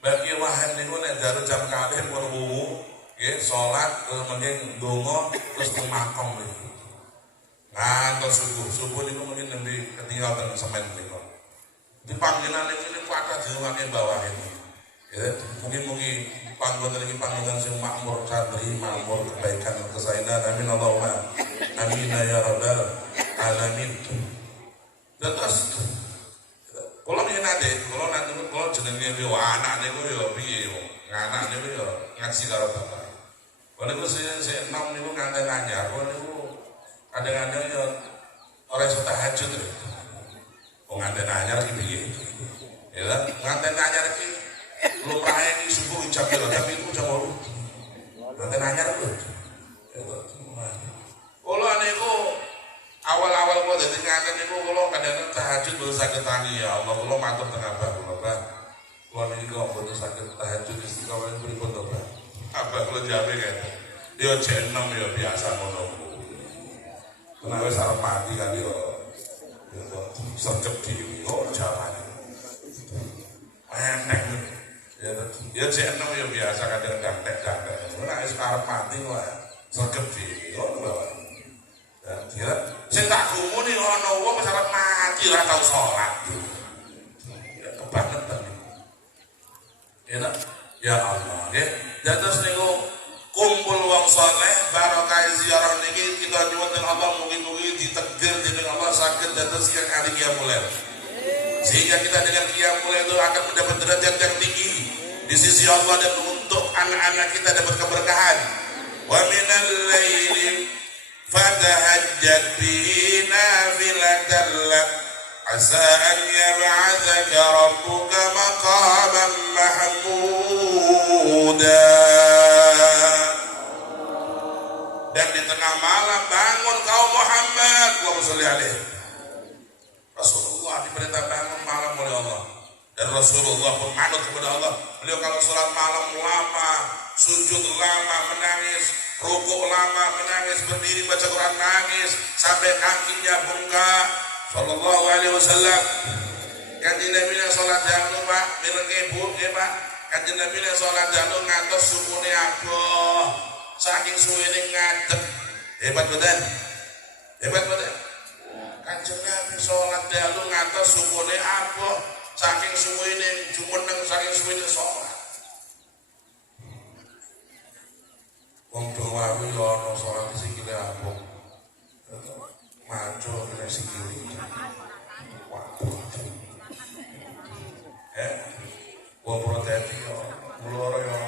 bagi wahan niku nek jalu jam kalih pun wuwu nggih salat terus mungkin donga terus makom niku ngantos subuh niku mungkin nembe ketinggal teng semen niku di panggilan niku kata jenenge bawah ini ya mungkin panggonan ini panggonan sing makmur santri makmur kebaikan kesainan amin Allahumma amin ya rabbal alamin. Terus kalau ini nanti kalau jenenge yo anak niku yo piye yo anak niku yo ngaji karo bapak kalau niku saya enom niku nganten anyar kalau niku kadang-kadang yo ora iso tahajud lho nganten anyar iki piye ya nganten anyar iki lupahe iki subuh jam piro tapi itu jam 8 nganten anyar lho kalau niku awal-awal kula dadi ngaten niku kula kadang-kadang tahajud boten saged tangi ya Allah kula matur teng abah kula kula niki kok boten saged tahajud istiqomah pripun to Pak abah kula jabe ngeten yo jenem yo biasa ngono kena wis arep mati kan yo sergep dhewe kok jawane enek ya jenem yo biasa kadang-kadang tek-tek ora wis arep mati kok sergep dhewe ngono ya sing tak gumuni ana wong wis arep mati ora tau salat. Ya kebangetan. Ya Allah, nggih. Dados niku kumpul wong saleh barokah ziarah niki kita nyuwun Allah mugi-mugi ditakdir dening Allah saged dados yang ahli qiyamul lail. Sehingga kita dengan qiyamul lail itu akan mendapat derajat yang tinggi di sisi Allah dan untuk anak-anak kita dapat keberkahan. Wa minal laili فتهجد به نافلة لك عسى أن يبعثك ربك مقاما محمودا. Dan di tengah malam bangun kau Muhammad, Allahumma sholli alaihi. Rasulullah diperintah bangun malam oleh Allah dan Rasulullah pun manut kepada Allah. Beliau kalau sholat malam lama, sujud lama, menangis, rukuk lama, menangis, berdiri baca Quran nangis sampai kakinya bengkak. Sallallahu alaihi wasallam. Kanjeng Nabi salat dahulu Pak, mirenge Bu nggih Pak. Kanjeng Nabi salat dahulu ngantos sukune aboh. Saking suwene ngadeg. Hebat boten? Hebat boten? Kanjeng Nabi salat dahulu ngantos sukune aboh. Saking suwene jumeneng, saking suwene salat. Wong doa kuwi yo ana salat sikile abang. Maco kena sikile. Waduh. Wong proteti yo mulur yo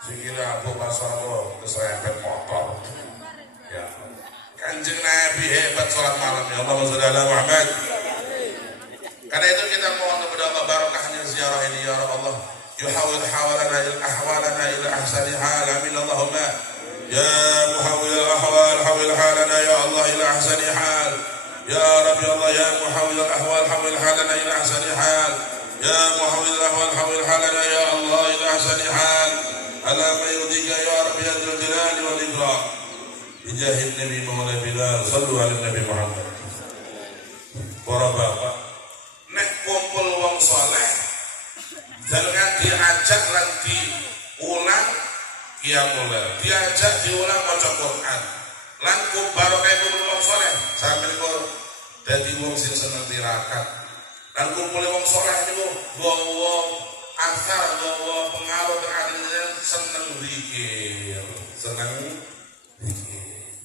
sikile abang pasaro keserempet motor. Ya. Kanjeng Nabi hebat salat malam ya Allahumma sholli ala Muhammad. Karena itu kita mohon kepada Allah barokahnya ziarah ini ya Allah. يحول أحوالنا إلى أحسن حال من اللهم يا محول الأحوال حول حالنا يا الله إلى أحسن حال يا رب يا الله يا محول الأحوال حول حالنا إلى أحسن حال يا محول الأحوال حول حالنا يا الله إلى أحسن حال على ما يرضيك يا رب يا ذا الجلال والإكرام بجاه النبي مولانا بلال صلوا على النبي محمد. Para bapak nek kumpul wong saleh jangan diajak lan diulang qiyamul lail, diajak diulang maca Quran lan barokah kumpul wong saleh sampe kok dadi wong sing seneng tirakat lan kumpul wong saleh niku wong asar wong pengaruh terhadap seneng zikir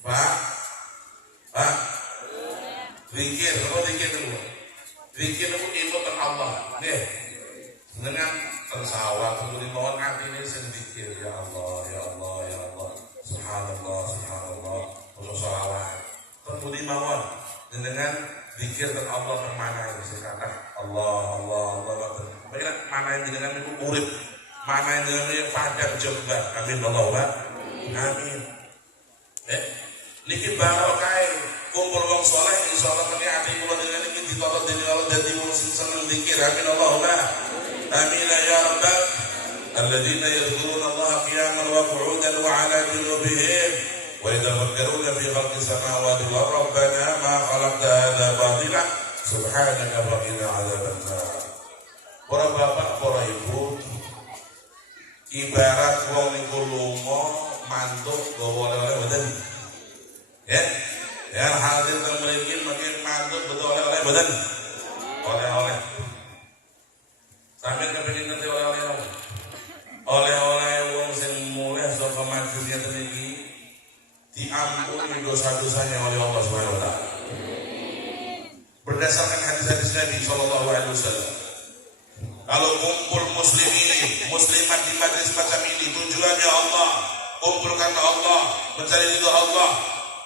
Pak zikir apa zikir dulu zikir itu ilmu tentang Allah nggih dengan tersawat untuk mohon hati ini sedikit ya Allah ya Allah ya Allah subhanallah subhanallah untuk sholawat terbudi mawon dengan zikir dan Allah bermana ini kata Allah Allah Allah bagaimana mana yang dengan itu urip mana yang dengan itu padam jembat amin Allahumma amin niki barokah kumpul wong saleh insyaallah meni ati kula dengan iki ditata dening Allah dadi wong sing seneng zikir amin Allahumma amin ya rabbal الذين يذكرون الله قياما وقعودا وعلى جنوبهم ويتفكرون في خلق السماوات والارض ربنا ما خلقت هذا باطلا سبحانك وقنا عذاب النار. Para bapak, para ibu, Ibarat wong niku lunga mantuk gawa oleh-oleh mboten. Ya. Ya hadir teng mriki makin mantuk betul oleh-oleh mboten. Oleh-oleh. Sampeyan kepengin ngerti oleh-oleh apa? Oleh-oleh wong sing mulih saka majunya teniki diampuni dosa-dosanya oleh Allah Subhanahu wa taala. Berdasarkan hadis-hadis Nabi sallallahu alaihi wasallam. Kalau kumpul muslimin, muslimat di majlis macam ini tujuannya Allah, kumpul karena Allah, mencari ridha Allah,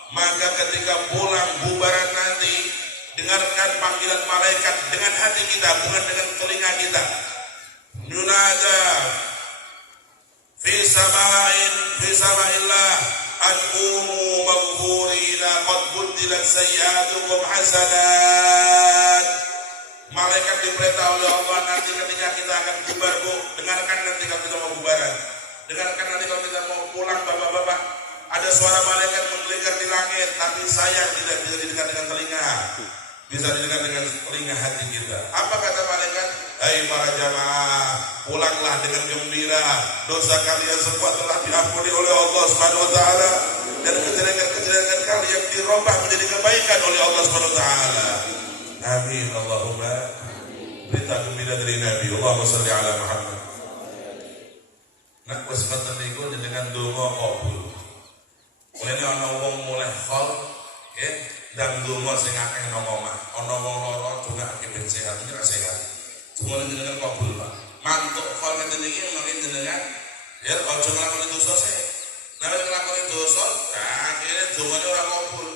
maka ketika pulang bubaran nanti dengarkan panggilan malaikat dengan hati kita, bukan dengan telinga kita. Yunada fi sama'illah ad'umu maghfurina qad buddilat sayyi'atukum hasanat. Malaikat diperintah oleh Allah nanti ketika kita akan bubar, Bu, dengarkan nanti kalau kita mau bubaran, dengarkan nanti kalau kita mau pulang, bapak-bapak, ada suara malaikat menggelegar di langit, tapi sayang tidak bisa didengar dengan telinga, bisa didengar dengan telinga hati kita. Apa kata malaikat? Hai para jamaah, pulanglah dengan gembira, dosa kalian semua telah diampuni oleh Allah Subhanahu wa taala, dan kejelekan-kejelekan kalian dirubah menjadi kebaikan oleh Allah Subhanahu wa taala. Amin Allahumma. Berita gembira dari Nabi. Allahumma shalli ala Muhammad. Nak wis ngoten niku dengan donga kabul. Mulane ana wong mulih khol, nggih, dan donga sing akeh nang omah. Ana wong lara dongake ben sehat, iki ra sehat. Semono jenengan kabul, Pak. Mantuk khol ngeten iki mangke jenengan ya aja nglakoni dosa sih. Nek nglakoni dosa, akhire dongane ora kabul.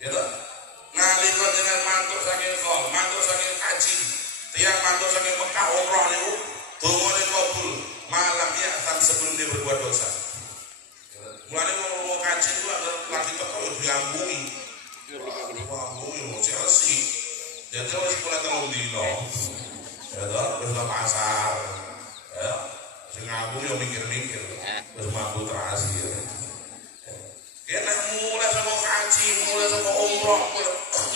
Ya toh? Nalika dengan mantuk saking khol, mantuk saking kaji, tiang mantuk saking Mekah umroh niku dongane kabul, malam ya akan sebelum dia berbuat dosa. Mulane wong kaji itu lagi teko diambungi. Diambungi mesti resik. Jadi wis mulai telung dino. Ya toh, wis pasar. Ya, sing ngambung yo mikir-mikir. Wis mampu terhasil. Kena mulai sama kaji, mulai sama umroh,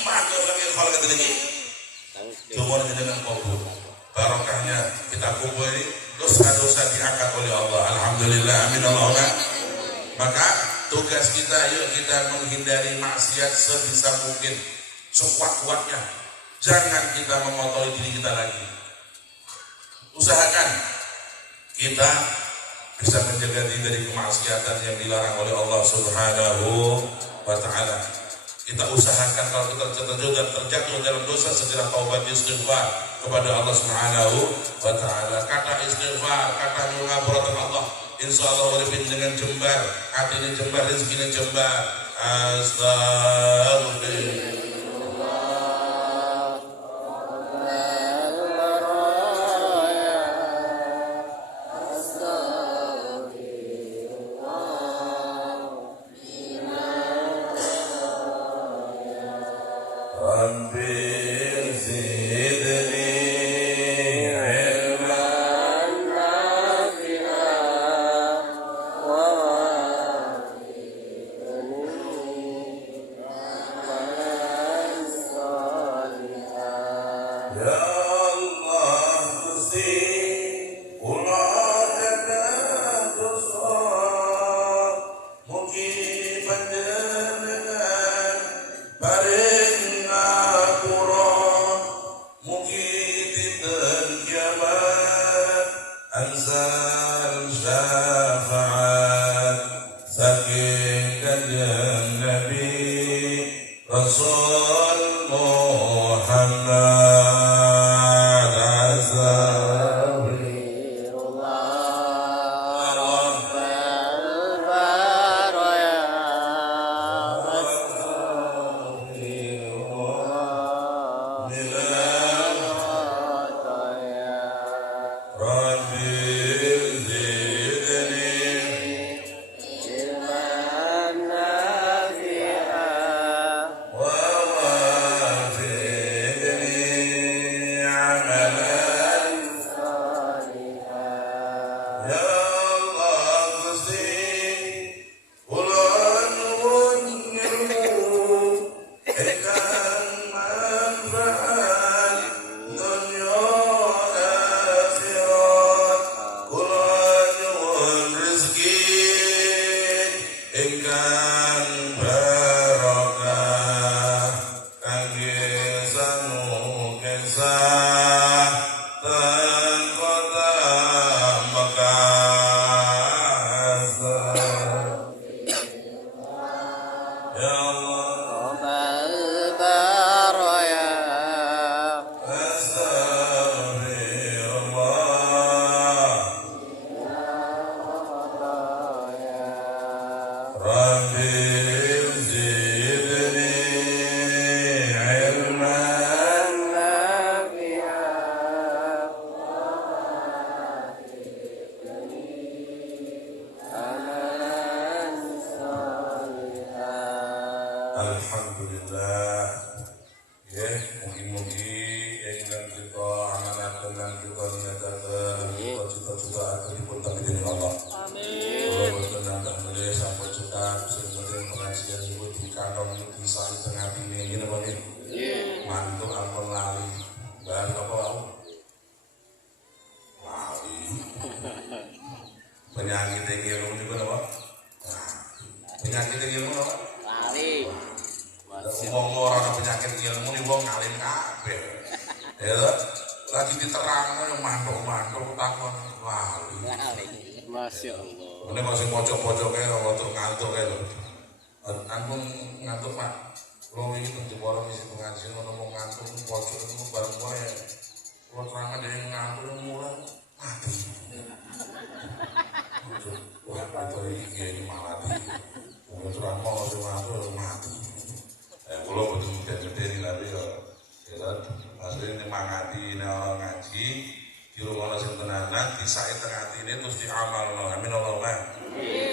mantuk saking khol kata iki. Dongane dengan kabul. Barokahnya kita kumpul ini, dosa-dosa diangkat oleh Allah. Alhamdulillah, amin Allahumma. Maka tugas kita, yuk kita menghindari maksiat sebisa mungkin, sekuat-kuatnya. Jangan kita mengotori diri kita lagi. Usahakan kita bisa menjaga diri dari kemaksiatan yang dilarang oleh Allah Subhanahu wa taala. Kita usahakan kalau kita terjatuh dalam dosa, segera taubat istighfar kepada Allah Subhanahu wa taala. Kata istighfar, kata mengaburkan Allah, insyaallah urip dengan jembar, hati jembar, rezeki jembar. Astagfirullah. alhamdulillah. Ya, mungkin-mungkin ingin kita anak-anak dengan kita menyatakan cita-cita atau dipun tapi dengan Allah. Amin. Kalau tenang tak boleh sampai cekap, sebenarnya pengajian itu di kantong itu bisa di tengah ini apa nih? Mantuk ampun lali, bahan apa kamu? Lali. Penyakit yang ilmu juga apa? Penyakit yang ilmu apa? Lali. Ngomong orang penyakit ilmu nih wong ngalim kabeh. Ya lagi diterang mantuk-mantuk takon lali. Masya Allah. Ini masih pojok-pojoknya untuk ngantuk ya lho. Ampun ngantuk Pak. Kalau ini tentu orang isi pengajian ngomong ngantuk pojok itu bareng mulai ya. Kalau terangan dari ngantuk mulai mati. Wah itu ini malah di. Kalau terang mau masih ngantuk mati. Kalau betul gede-gede tapi ya maksudnya mangati ngaji di rumah nasi tenanan di saat tengah ini terus diamal amin Allahumma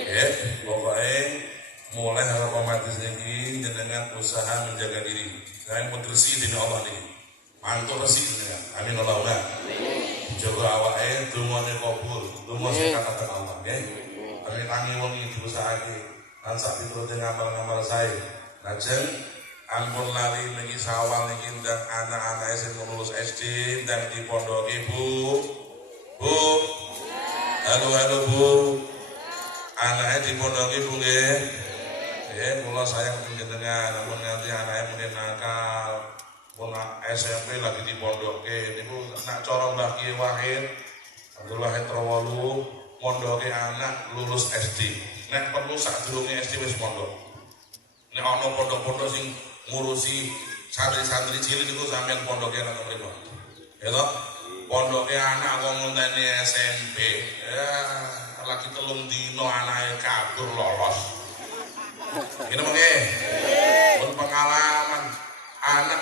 ya pokoknya mulai hal pematis lagi dengan usaha menjaga diri dan bersih dini Allah nih mantul bersih dengan amin Allahumma jaga awake dumane kabul dumane kata Allah ya kami tangi wong iki diusahake lan sak piturute ngamal-ngamal sae lajeng ampun lali niki sawal niki ndang anak-anak sing lulus SD ndang di pondok Bu. Bu. Halo Bu. Anaknya di pondok Bu nggih. Nggih, kula sayang panjenengan ampun nganti anake muni nakal. Pun SMP lagi di pondoke niku nak cara Mbah Kiai Wahid Abdullah Hetrawolu pondoke anak lulus SD. Nek perlu sadurunge SD wis pondok. Nek ana pondok-pondok sing ngurusi santri-santri cilik itu sampean pondoknya anak mereka ya toh pondoknya anak kok ngenteni SMP ya lagi telung dino anaknya kabur lolos ini mengke pun pengalaman anak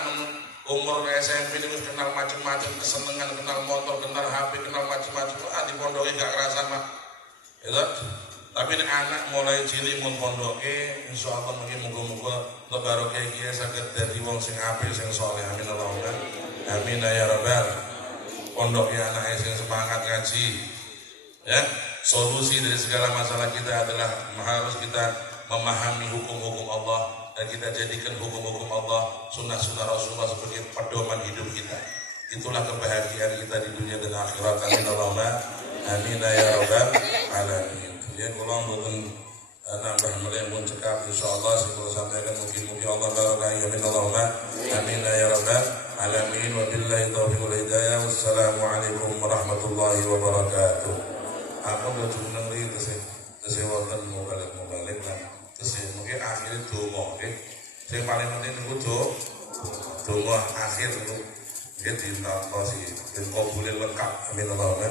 umur SMP ini kenal macam-macam kesenangan kenal motor kenal HP kenal macam-macam di pondoknya gak kerasan Pak ya toh tapi ini anak mulai cilik mun pondoke insyaallah mungkin muga-muga lebaroke iki saged dadi wong sing apik sing saleh amin Allahumma amin ya rabbal pondoke anake sing semangat ngaji ya solusi dari segala masalah kita adalah harus kita memahami hukum-hukum Allah dan kita jadikan hukum-hukum Allah sunnah-sunnah Rasulullah sebagai pedoman hidup kita itulah kebahagiaan kita di dunia dan akhirat amin Allahumma amin ya rabbal alamin ya kalau mungkin nambah melihat pun cekap insyaallah sebelum sampaikan mungkin Allah barokah ya min Allahumma amin ya rabbal alamin wa billahi taufiq wal hidayah wassalamualaikum warahmatullahi wabarakatuh aku udah cuma ngerti terus wonten mau balik lah terus mungkin akhirnya donga nggih sing paling penting niku donga akhir niku nggih dinampa sih ben kabulin lengkap amin Allahumma